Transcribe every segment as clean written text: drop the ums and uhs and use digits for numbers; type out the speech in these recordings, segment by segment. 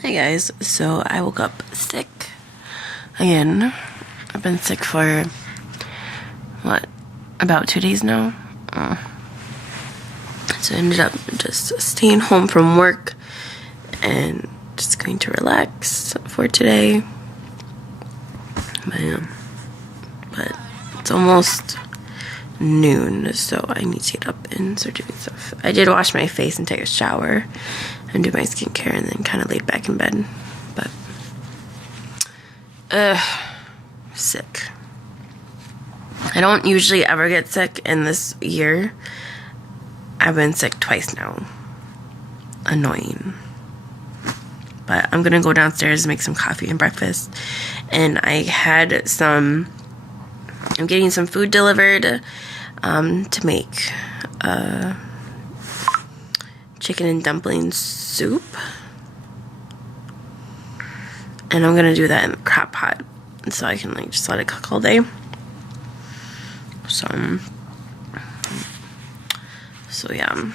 Hey guys, so I woke up sick again. I've been sick for about 2 days now. So I ended up just staying home from work and just going to relax for today. But it's almost noon, so I need to get up and start doing stuff. I did wash my face and take a shower and do my skincare and then kind of laid back in bed. But sick. I don't usually ever get sick, and this year I've been sick twice now. Annoying. But I'm gonna go downstairs and make some coffee and breakfast. And I'm getting some food delivered to make chicken and dumpling soup. And I'm gonna do that in the crock pot so I can just let it cook all day. So yeah, I'm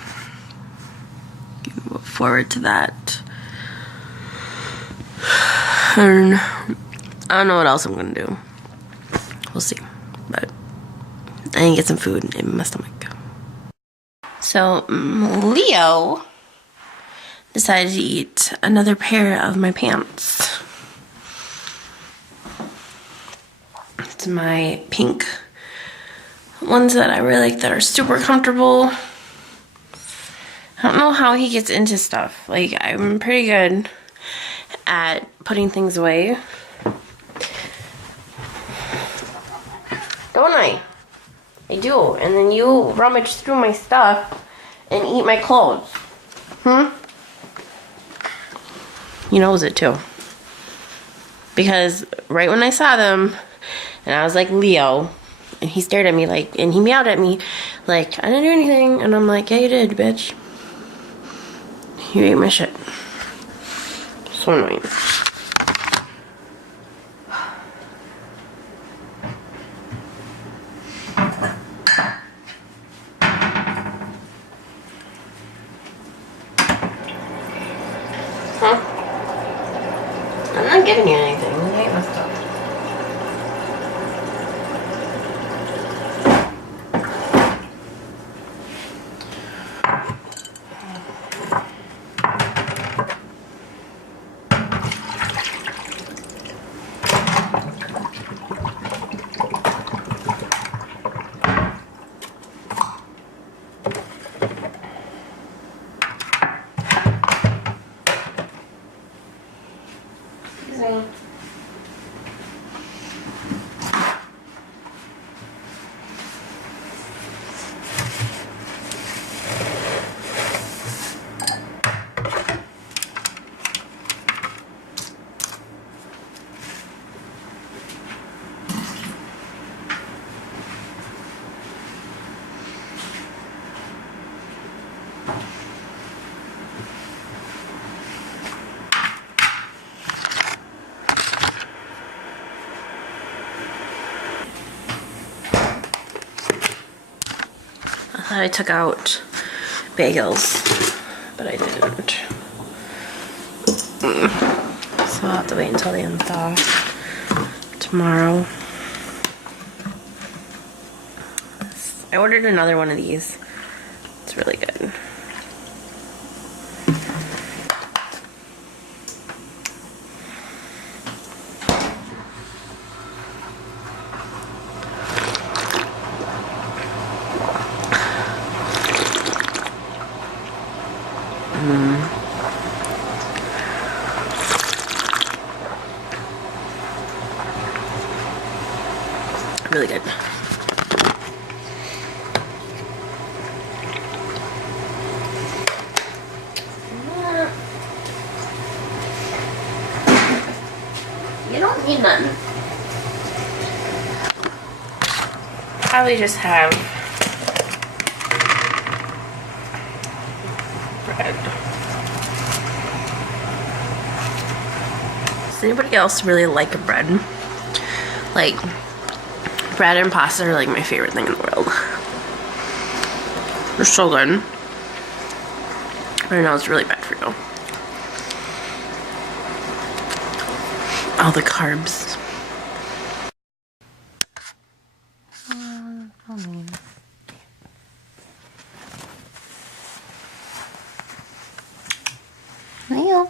looking forward to that. And I don't know what else I'm gonna do. We'll see. But I need to get some food in my stomach. So Leo decided to eat another pair of my pants. It's my pink ones that I really like that are super comfortable. I don't know how he gets into stuff. Like, I'm pretty good at putting things away. Don't I? I do. And then you rummage through my stuff and eat my clothes. He knows it too. Because right when I saw them, and I was like, Leo, and he stared at me like, and he meowed at me like, I didn't do anything. And I'm like, yeah, you did, bitch. You ate my shit. So annoying. I'm not giving you anything. You hate my stuff. I took out bagels, but I didn't. So I'll have to wait until they unthaw tomorrow. I ordered another one of these. It's really good. Really good. You don't need none. Probably just have bread. Does anybody else really like bread? Like, bread and pasta are like my favorite thing in the world. They're so good. I know it's really bad for you. all the carbs. Leo.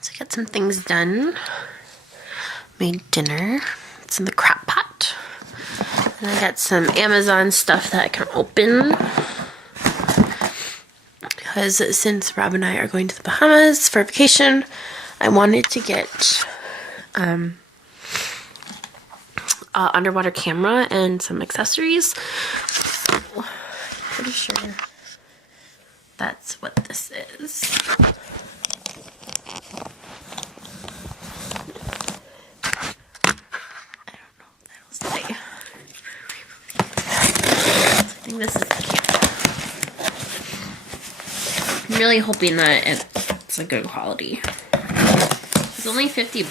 So I got some things done. Made dinner. It's in the crock pot. And I got some Amazon stuff that I can open. Because since Rob and I are going to the Bahamas for vacation, I wanted to get underwater camera and some accessories. So, pretty sure that's what this is. I think this is the camera. I'm really hoping that it's a good quality. It's only $50,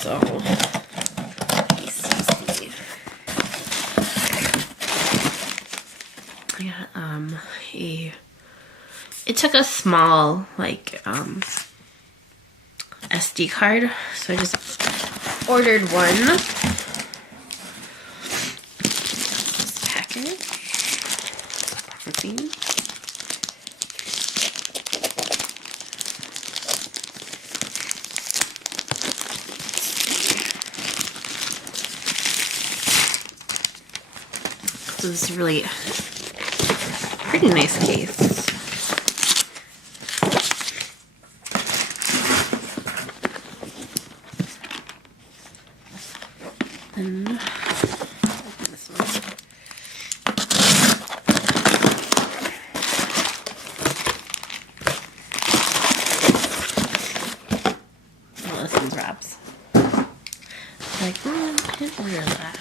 so I got it took a small SD card, so I just ordered one. So this is really pretty nice case. And this one. Oh, this one's wraps. Like, I didn't order that.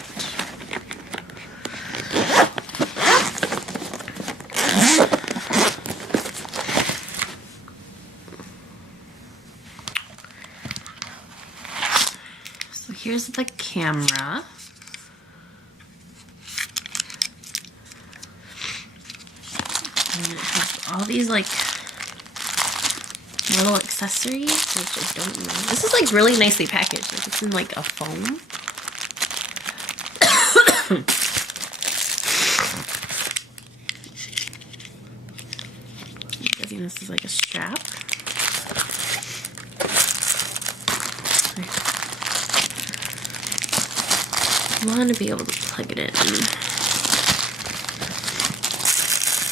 Here's the camera. And it has all these little accessories, which I don't know. This is really nicely packaged. It's in a foam. I'm guessing this is a strap. I want to be able to plug it in.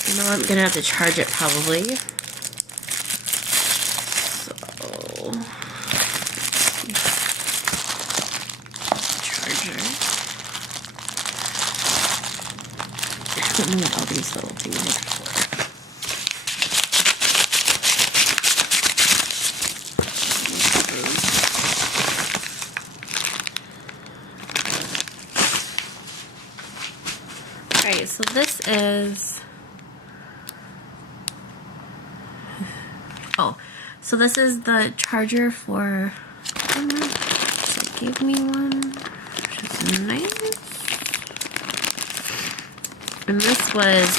I know I'm gonna have to charge it probably. So charger. I don't know what all these little things are for. Alright, so this is... Oh, so this is the charger for... So it gave me one, which is nice. And this was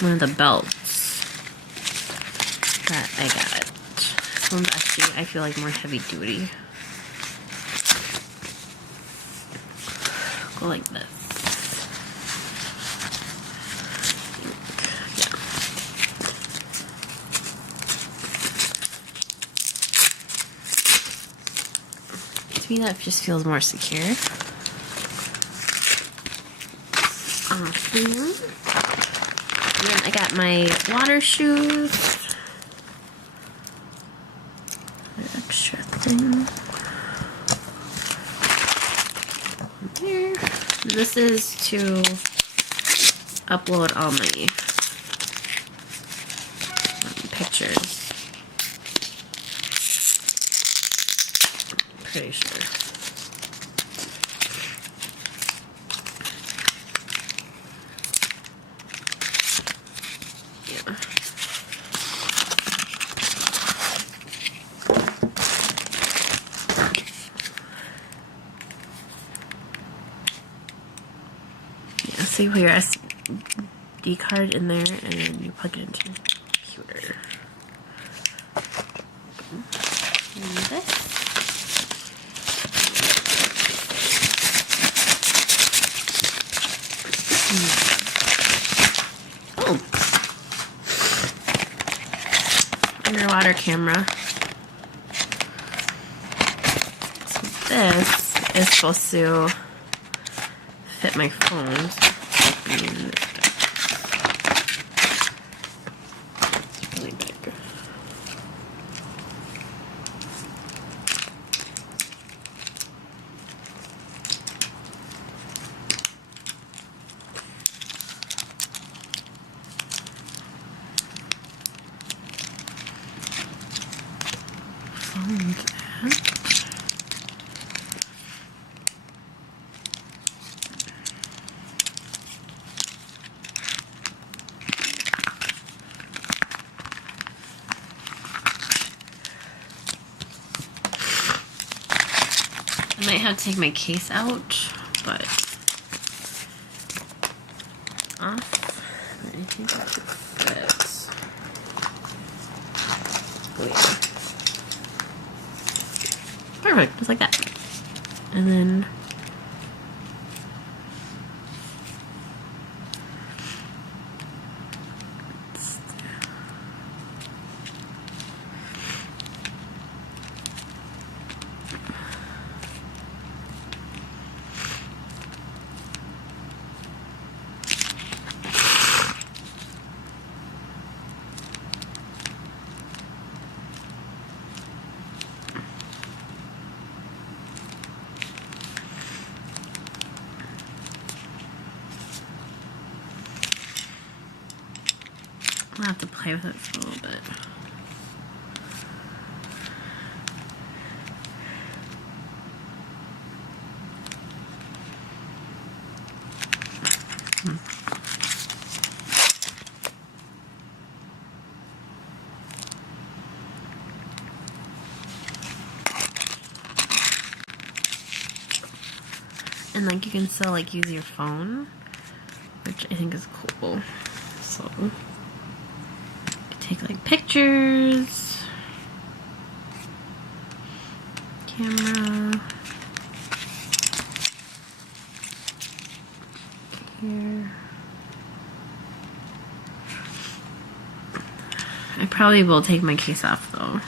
one of the belts that I got. This one's actually, I feel more heavy duty. Go like this. Yeah. To me, that just feels more secure. And then I got my water shoes. An extra thing. Here. This is to upload all my pictures. Pretty sure. Yeah. Yeah, so you put your SD card in there and then you plug it into your computer. And this. Oh, underwater camera. So this is supposed to fit my phone. It's really big. I might have to take my case out, but off. I think that should fit. Oh yeah. Perfect, just like that. And then I'll have to play with it for a little bit. And like you can still like use your phone, which I think is cool. So you can take like pictures, camera, here. I probably will take my case off though.